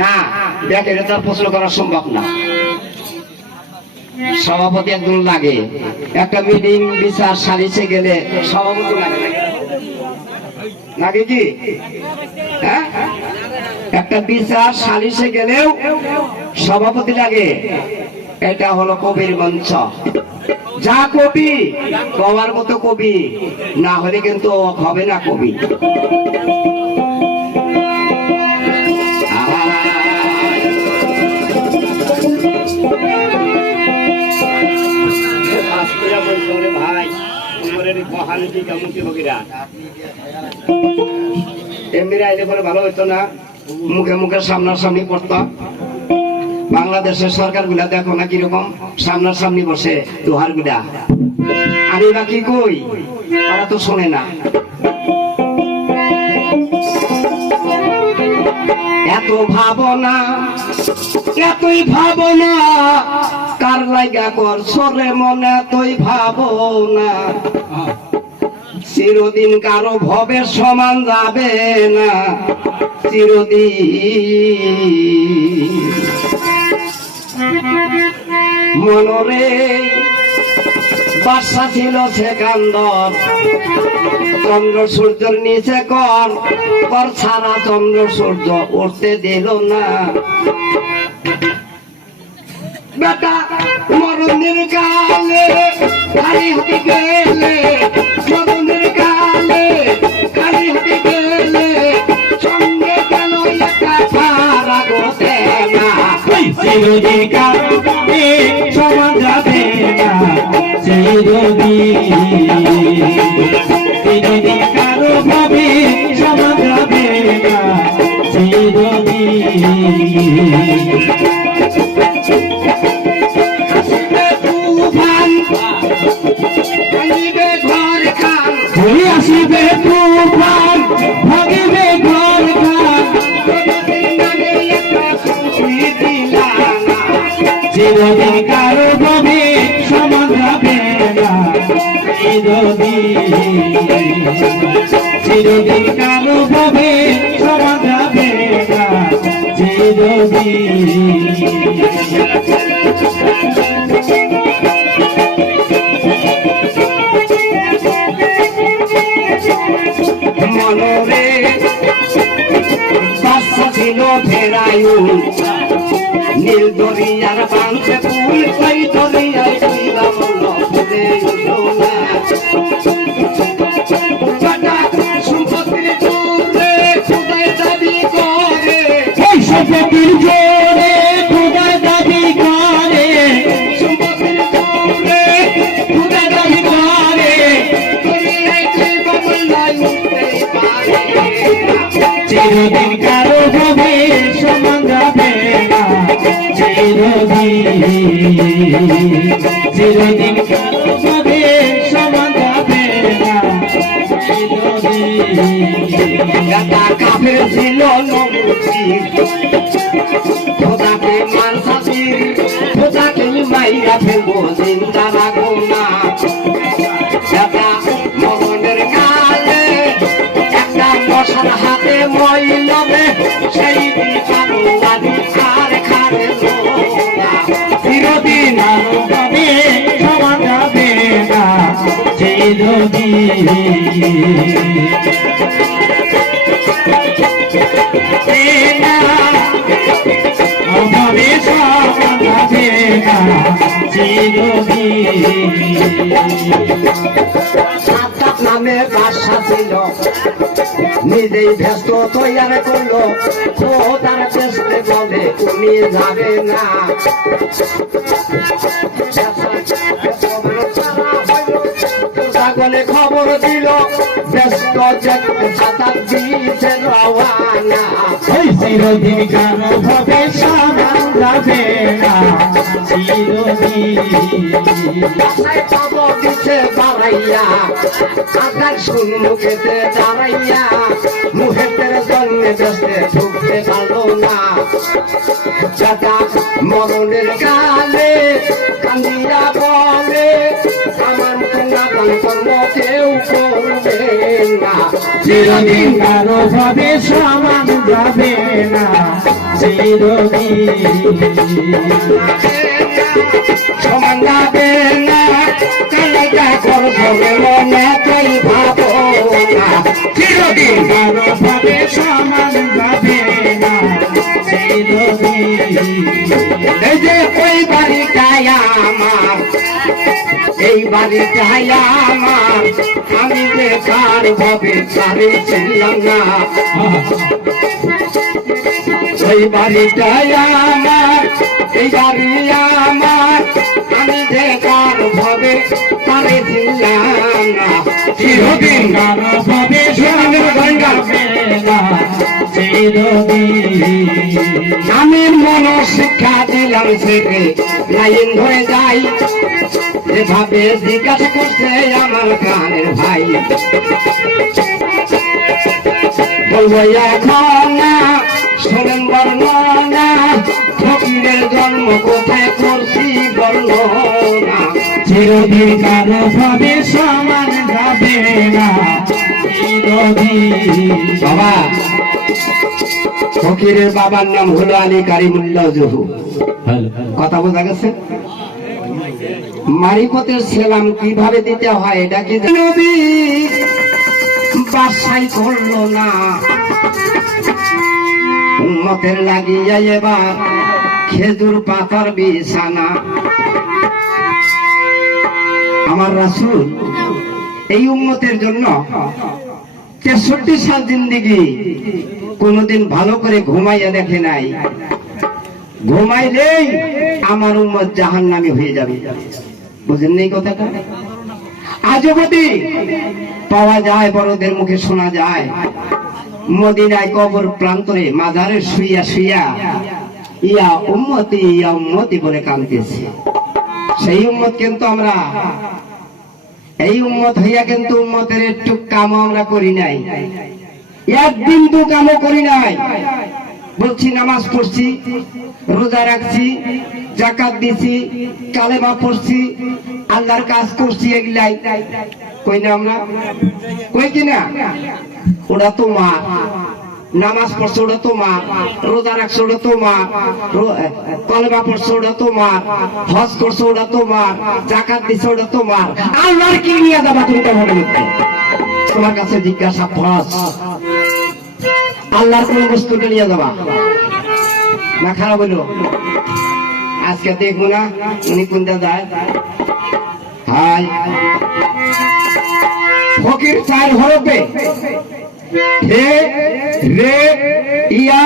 না, ব্যাটারে তো প্রশ্ন করা সম্ভব না। সভাপতি একজন লাগে, একটা মিটিং বিচার সালিশে গেলে সভাপতি লাগে নাকি কি? হ্যাঁ, একটা বিচার সালিশে গেলেও সভাপতি লাগে। এটা হলো কবির মঞ্চ। যা কবি কবার মতো কবি, না হলে কিন্তু হবে না কবি। ভাই এমনি আইলে পরে ভালো হইতো না, মুখে মুখে সামনাসামনি পড়তাম। বাংলাদেশের সরকার গুলা দেখো না কিরকম সামনাসামনি বসে দোহার গুলা। আমি বা কি কই তারা তো শোনে না। এত ভাবনা এতই ভাবনা কার লাগা করছো রে মনে, এতই ভাবনা চিরদিন কারো ভবের সমান যাবে না, চিরদিন মনরে বাসা ছিল সেকান্দর, চন্দ্র সূর্যের নিচে কর কর ছাড়া চন্দ্র সূর্য উঠতে দিল না। বেটা মরণের কালে খালি হাতে গেলে, মরণের কালে খালি হাতে গেলে সঙ্গে গেল একা ছাড়া গোতে না। চিরদিন কারো ভাবে সমান যাবে না, চিরদিন কারো ভাবে সমান যাবে না, আসিবে তুফান ভাগিবে ঘর খান, চিরদিন কারো ভাবে সমান যাবে না, চিরদিন কারো ভাবে সমান যাবে না, মনরে বাসা ছিল ফেরায়ু, নীল দরিয়ার বাঁধে ফুল কই দরিয়ায় ফুলা মন ফুলে উঠো না। সম্পত্তির জোরে খুদায় দাবি করে, এই সম্পত্তির জোরে খুদায় দাবি করে, সম্পত্তির জোরে খুদায় দাবি করে, দরিয়ায় জীবন নাই উঠতে পারে। চিরদিন কারো ভাবে সমান যাবে না, চিরদিন কারো ভাবে সমান যাবে না, গাদা কাফের ছিল নবুদ্দিন, খোদাকে মানসাসির খোদাকে মাইরা ফেলবো চিন্তা রাখো না। গাদা মরণের কালে একটা মশার হাতে মইলবে, সেই বিপালো আদি আর খারে লোনা। চিরদিন কারো ভাবে সমান যাবে না, চিরদিন অভাবে সমান যাবে না, নামে বাসা ছিল, নিজেই ব্যস্ত তৈয়ার করলো, খোদার চেষ্টা বলে তুমি যাবে না। ছাগলে খবর দিল ব্যস্ত ছাতা দিয়েছে রওয়ানা। চিরদিন কারো ভাবে সমান যাবে না, চিরদিন খবর দিচ্ছে বাড়াইয়া, আকার সম্মুখেতে দাঁড়াইয়া, মুহেতের জন্য ব্যস্তে ঢুকতে পারলো না। দাদা মরণের কালে কান্দিয়া বলে, আমার নাগান কর্ম কেউ করবে না। চিরদিন কারো ভাবে সমান যাবে না, সমান যাবে না কানাইয়া করব মনে তুই ভাবো না চিরদিন ভাবে সমান যাবে না এই যে ওই বাড়িটাই আমার এই বাড়িটাই আমার আমি যে কার ভাবে সারে ছিলাম না ওই বাড়িটাই আমার এই বাড়ি আমার আমি যে কার ভাবে সারে ছিলাম না চিরদিন ভাবে সমান যাবে না আমি মন শিক্ষা দিলাম সেকে লাইন ধরে যাই যেভাবে জিজ্ঞাসা করছে আমার প্রাণের ভাই বলবো এখন না শোনেন বর্ণনা ফকিরের জন্ম কোথায় করছি বর্ণনা চিরদিন কারো ভাবে সমান যাবে না বাবা ফকিরের বাবার নাম হলো আলী কারিমুল্লাহ জহু কথা বোঝা গেছে মারিফতের সেলাম কিভাবে দিতে হয় এটা কি নবী বাসাই করলো না উম্মতের লাগিয়া এবার খেজুর পাতার বিছানা আমার রাসূল এই উম্মতের জন্য 63 সাল জিন্দেগি কোনদিন ভালো করে ঘুমাইয়া দেখে নাই ঘুমাইলেই আমার উম্মত জাহান্নামী হয়ে যাবে বুঝেন এই কথাটা আজও যদি পাওয়া যায় বড়দের মুখে শোনা যায় মদিনায় কবর প্রান্তরে মাজারে শুইয়া শুইয়া ইয়া উম্মতি বলে কাঁদতেছে সেই উম্মত কিন্তু আমরা এই উম্মত হইয়া কিন্তু উম্মতের একটু কাম আমরা করি নাই এক বিন্দু কামও করি নাই বলছি নামাজ পড়ছি রোজা রাখছি যাকাত দিছি কালেমা পড়ছি আল্লাহর কাজ করছি এগুলাই কই না আমরা কই কিনা ওটা তোমার নামাজ পড়ছো ওটা তোমার রোজা রাখছো ওটা তোমার কলেমা পড়ছো ওটা তোমার হজ করছো ওটা তোমার যাকাত দিছো ওটা তোমার আল্লাহর কি নিয়ে যাবা তুমি কেমন তোমার কাছে জিজ্ঞাসা ফরজ আল্লাহর কোন বস্তুটা নিয়ে যাবা না খারাপ হইলো আজকে দেখবো না উনি কোনটা যায় হাই ফকির 4 হরফে হে রে ইয়া